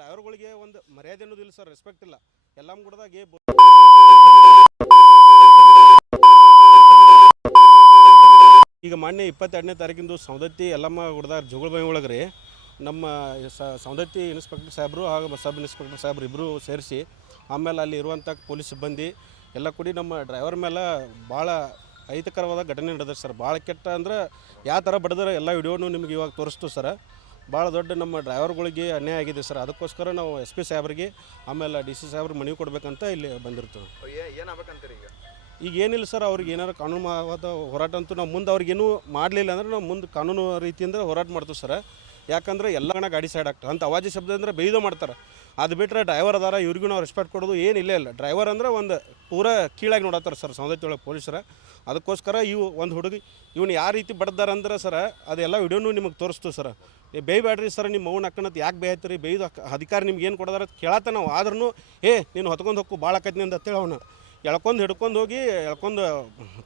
ಡ್ರೈವರ್ಗಳಿಗೆ ಒಂದು ಮರ್ಯಾದೆ ಅನ್ನೋದಿಲ್ಲ ಸರ್, ರೆಸ್ಪೆಕ್ಟ್ ಇಲ್ಲ. ಎಲ್ಲ ಗುಡ್ದಾಗೆ ಈಗ ಮೊನ್ನೆ 22ನೇ ತಾರೀಕಿಂದು ಸೌದತ್ತಿ ಎಲ್ಲಮ್ಮ ಗುಡ್ದಾಗ ಜೋಗುಳಬಾವಿ ಒಳಗೆ ರೀ ನಮ್ಮ ಸೌದತ್ತಿ ಇನ್ಸ್ಪೆಕ್ಟರ್ ಸಾಹೇಬರು ಹಾಗೂ ಸಬ್ ಇನ್ಸ್ಪೆಕ್ಟರ್ ಸಾಹೇಬ್ರು ಇಬ್ಬರು ಸೇರಿಸಿ ಆಮೇಲೆ ಅಲ್ಲಿ ಇರುವಂಥ ಪೊಲೀಸ್ ಸಿಬ್ಬಂದಿ ಎಲ್ಲ ಕೂಡಿ ನಮ್ಮ ಡ್ರೈವರ್ ಮೇಲೆ ಭಾಳ ಅಹಿತಕರವಾದ ಘಟನೆ ನಡೆದ ಸರ್. ಭಾಳ ಕೆಟ್ಟ ಅಂದ್ರೆ ಯಾವ ಥರ ಬಡ್ದಾರೆ ಎಲ್ಲ ವಿಡಿಯೋನು ನಿಮ್ಗೆ ಇವಾಗ ತೋರಿಸ್ತು ಸರ್. ಭಾಳ ದೊಡ್ಡ ನಮ್ಮ ಡ್ರೈವರ್ಗಳಿಗೆ ಅನ್ಯಾಯ ಆಗಿದೆ ಸರ್. ಅದಕ್ಕೋಸ್ಕರ ನಾವು SP ಸಾಹೇಬ್ರಿಗೆ ಆಮೇಲೆ DC ಸಾಹೇಬ್ರಿಗೆ ಮನವಿ ಕೊಡಬೇಕಂತ ಇಲ್ಲಿ ಬಂದಿರ್ತೀವಿ. ಈಗ ಏನಿಲ್ಲ ಸರ್, ಅವ್ರಿಗೆ ಏನಾರು ಕಾನೂನುವಾದ ಹೋರಾಟ ಅಂತೂ ನಾವು ಮುಂದೆ ಅವ್ರಿಗೇನು ಮಾಡಲಿಲ್ಲ ಅಂದ್ರೆ ನಾವು ಮುಂದೆ ಕಾನೂನು ರೀತಿಯಿಂದ ಹೋರಾಟ ಮಾಡ್ತೀವಿ ಸರ್. ಯಾಕಂದ್ರೆ ಎಲ್ಲ ಗಾಡಿ ಸೈಡ್ ಆಗ್ತದೆ ಅಂತ ಅವಾಜಿ ಶಬ್ದ ಅಂದರೆ ಬೈದು ಮಾಡ್ತಾರೆ. ಅದು ಬಿಟ್ಟರೆ ಡ್ರೈವರ್ ಅದಾರ, ಇವ್ರಿಗೂ ನಾವು ರೆಸ್ಪೆಕ್ಟ್ ಕೊಡೋದು ಏನಿಲ್ಲ ಇಲ್ಲ. ಡ್ರೈವರ್ ಅಂದ್ರೆ ಒಂದು ಪೂರಾ ಕೀಳಾಗಿ ನೋಡತ್ತಾರೆ ಸರ್ ಸೌದತ್ತಿ ಒಳಗೆ ಪೊಲೀಸರ. ಅದಕ್ಕೋಸ್ಕರ ಇವು ಒಂದು ಹುಡುಗಿ ಇವ್ನು ಯಾವ ರೀತಿ ಬಡ್ದಾರ ಅಂದ್ರೆ ಸರ್ ಅದೆಲ್ಲ ವಿಡಿಯೋನು ನಿಮಗೆ ತೋರಿಸ್ತು ಸರ್. ನೀವು ಬೇಯ್ಬೇಡ್ರಿ ಸರ್, ನಿಮ್ಮ ಮೌನ ಅಕ್ಕನತ್ ಯಾಕೆ ಬೇಯ್ತೀರಿ, ಬೇಯ್ದು ಅಧಿಕಾರ ನಿಮ್ಗೆ ಏನು ಕೊಡೋದಾರ ಕೇಳತ್ತ ನಾವು. ಆದ್ರೂ ನೀನು ಹೊತ್ಕೊಂಡು ಹೋಗು ಭಾಳ ಆಕೈತಿ ಅಂತ ಅಂತೇಳಿ ಅವನು ಹಿಡ್ಕೊಂಡು ಹೋಗಿ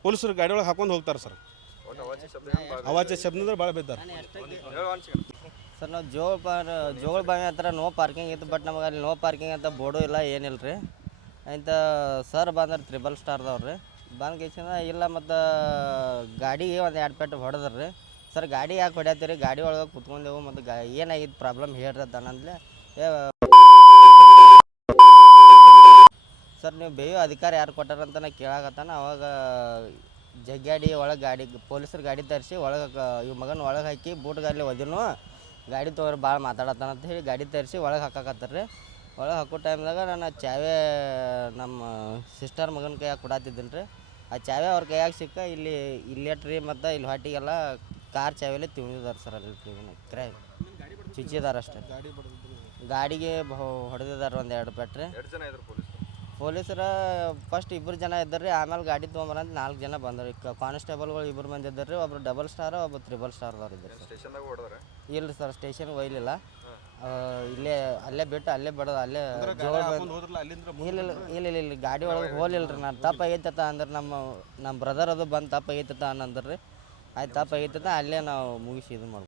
ಪೊಲೀಸರು ಗಾಡಿ ಒಳಗೆ ಹಾಕೊಂಡು ಹೋಗ್ತಾರೆ ಸರ್. ಅವಾಚ್ಯ ಶಬ್ದ ಅಂದ್ರೆ ಭಾಳ ಬಿದ್ದಾರೆ ಸರ್. ನಾವು ಜೋಗುಳಬಾವಿ ಹತ್ರ ನೋ ಪಾರ್ಕಿಂಗ್ ಇತ್ತು, ಬಟ್ ನಮಗೆ ಅಲ್ಲಿ ನೋ ಪಾರ್ಕಿಂಗ್ ಅಂತ ಬೋರ್ಡು ಇಲ್ಲ, ಏನಿಲ್ಲ ರೀ. ಅಂತ ಸರ್ ಬಂದ್ರೆ 3 ಸ್ಟಾರ್ದವ್ರು ರೀ. ಬಂದು ಕೇಸಿಂದ ಇಲ್ಲ ಮತ್ತು ಗಾಡಿಗೆ ಒಂದು 2 ಪೆಟ್ಟು ಹೊಡೆದ್ರಿ ರೀ. ಸರ್ ಗಾಡಿ ಯಾಕೆ ಹೊಡ್ಯಾತೀರಿ, ಗಾಡಿ ಒಳಗೆ ಕುತ್ಕೊಂಡೆವು ಮತ್ತು ಏನಾಗಿತ್ತು ಪ್ರಾಬ್ಲಮ್ ಹೇಳ್ರಿ ಅಂದ್ಲೆ ಸರ್ ನೀವು ಬೇಯೋ ಅಧಿಕಾರ ಯಾರು ಕೊಟ್ಟಾರಂತ ನಾ ಕೇಳಾಕತ್ತಾನ. ಅವಾಗ ಜಗ್ಗಾಡಿ ಒಳಗೆ ಗಾಡಿ ಪೊಲೀಸರು ಗಾಡಿ ತರಿಸಿ ಒಳಗೆ ಇವ್ ಮಗನ ಒಳಗೆ ಹಾಕಿ ಬೂಟ್ ಗಾಡಿ ಒದಿನೂ ಗಾಡಿ ತೊಗೊರಿ ಭಾಳ ಮಾತಾಡತ್ತಾನ ಅಂತ ಹೇಳಿ ಗಾಡಿ ತರಿಸಿ ಒಳಗೆ ಹಾಕಾಕತ್ತಾರ ರೀ. ಒಳಗೆ ಹಾಕೋ ಟೈಮ್ದಾಗ ನಾನು ಚಾವೆ ನಮ್ಮ ಸಿಸ್ಟರ್ ಮಗನ ಕೈಯಾಗ ಕೊಡಾತಿದ್ದೀನಿ ರೀ. ಆ ಚಾವೆ ಅವ್ರ ಕೈಯಾಗ ಸಿಕ್ಕ ಇಲ್ಲೆಟ್ರಿ ಮತ್ತು ಇಲ್ಲಿ ಹೊಟ್ಟಿಗೆಲ್ಲ ಕಾರ್ ಚಾವೆಲೆ ತಿಂದಿದ್ದಾರೆ ಸರ್. ಅಲ್ಲಿ ಕ್ರೈ ಚುಚ್ಚಿದಾರೆ ಅಷ್ಟೇ. ಗಾಡಿಗೆ ಹೊಡೆದಿದ್ದಾರೆ ಒಂದು 2 ಪೆಟ್ಟು ರೀ. ಪೊಲೀಸರ ಫಸ್ಟ್ 2 ಜನ ಇದ್ದಾರೆ ರೀ. ಆಮೇಲೆ ಗಾಡಿ ತೊಗೊಂಬರಂತ 4 ಜನ ಬಂದರು. ಕಾನ್ಸ್ಟೇಬಲ್ಗಳು 2 ಮಂದಿ ಇದ್ದಾರೆ ರೀ. ಒಬ್ಬರು ಡಬಲ್ ಸ್ಟಾರ್, ಒಬ್ಬರು 3 ಸ್ಟಾರ್ದವ್ರು ಇದ್ದಾರೆ. ಇಲ್ಲ ರೀ ಸರ್, ಸ್ಟೇಷನ್ಗೆ ಒಯ್ಲಿಲ್ಲ. ಅಲ್ಲೇ ಬಿಟ್ಟು ಅಲ್ಲೇ ಬಡೋದು ಅಲ್ಲೇ ಇಲ್ಲ ಗಾಡಿ ಒಳಗೆ ಹೋಲಿಲ್ಲ ರೀ. ನಾನು ತಪ್ಪಾಗೈತತ ಅಂದ್ರೆ ನಮ್ಮ ಬ್ರದರ್ ಅದು ಬಂದು ತಪ್ಪಾಗೈತತ ಅನ್ನಂದ್ರೆ ರೀ. ಆಯ್ತು ತಪ್ಪಾಗೈತತ ಅಲ್ಲೇ ನಾವು ಮುಗಿಸಿ ಇದು ಮಾಡ್ತೀವಿ.